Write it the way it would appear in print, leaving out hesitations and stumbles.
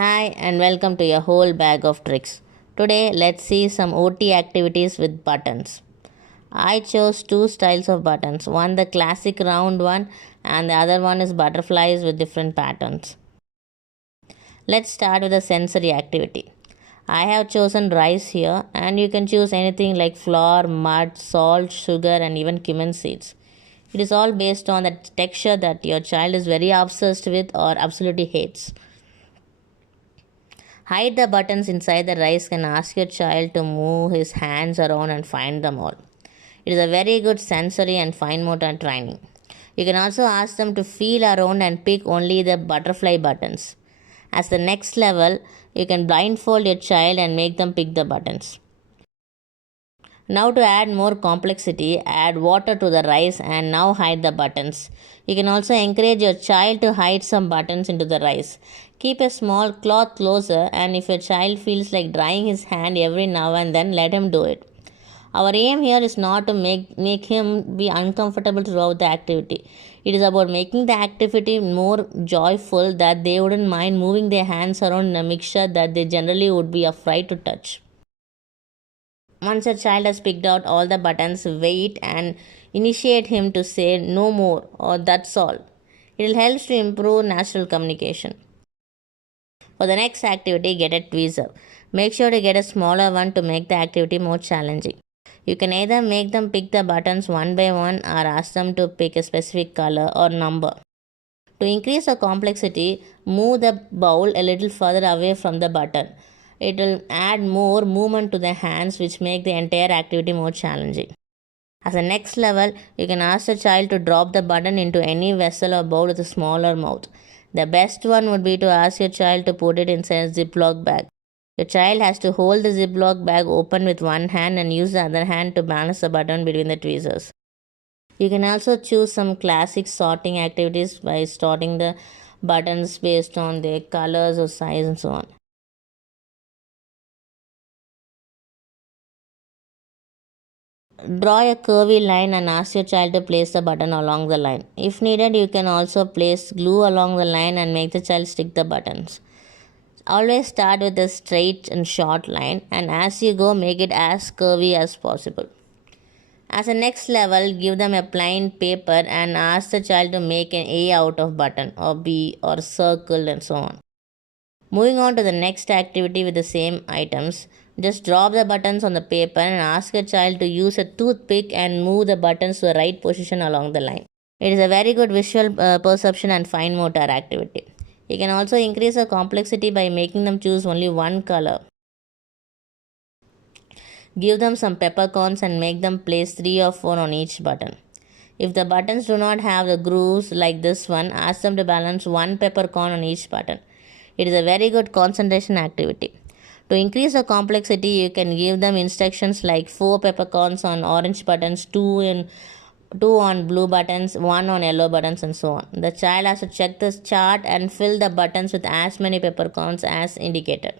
Hi and welcome to your whole bag of tricks. Today let's see some OT activities with buttons. I chose two styles of buttons, one the classic round one and the other one is butterflies with different patterns. Let's start with a sensory activity. I have chosen rice here and you can choose anything like flour, mud, salt, sugar and even cumin seeds. It is all based on the texture that your child is very obsessed with or absolutely hates. Hide the buttons inside the rice and ask your child to move his hands around and find them all. It is a very good sensory and fine motor training. You can also ask them to feel around and pick only the butterfly buttons. As the next level, you can blindfold your child and make them pick the buttons. Now to add more complexity, add water to the rice and now hide the buttons. You can also encourage your child to hide some buttons into the rice. Keep a small cloth closer and if your child feels like drying his hand every now and then, let him do it. Our aim here is not to make him be uncomfortable throughout the activity. It is about making the activity more joyful that they wouldn't mind moving their hands around in a mixture that they generally would be afraid to touch. Once a child has picked out all the buttons, wait and initiate him to say no more or that's all. It will help to improve natural communication. For the next activity, get a tweezer. Make sure to get a smaller one to make the activity more challenging. You can either make them pick the buttons one by one or ask them to pick a specific color or number. To increase the complexity, move the bowl a little further away from the button. It will add more movement to the hands which make the entire activity more challenging. As a next level, you can ask the child to drop the button into any vessel or bowl with a smaller mouth. The best one would be to ask your child to put it inside a Ziploc bag. Your child has to hold the Ziploc bag open with one hand and use the other hand to balance the button between the tweezers. You can also choose some classic sorting activities by sorting the buttons based on their colors or size and so on. Draw a curvy line and ask your child to place the button along the line. If needed, you can also place glue along the line and make the child stick the buttons. Always start with a straight and short line and as you go, make it as curvy as possible. As a next level, give them a plain paper and ask the child to make an A out of button or B or circle and so on. Moving on to the next activity with the same items, just drop the buttons on the paper and ask a child to use a toothpick and move the buttons to the right position along the line. It is a very good visual perception and fine motor activity. You can also increase the complexity by making them choose only one color. Give them some peppercorns and make them place 3 or 4 on each button. If the buttons do not have the grooves like this one, ask them to balance one peppercorn on each button. It is a very good concentration activity. To increase the complexity, you can give them instructions like 4 peppercorns on orange buttons, 2 on blue buttons, 1 on yellow buttons and so on. The child has to check this chart and fill the buttons with as many peppercorns as indicated.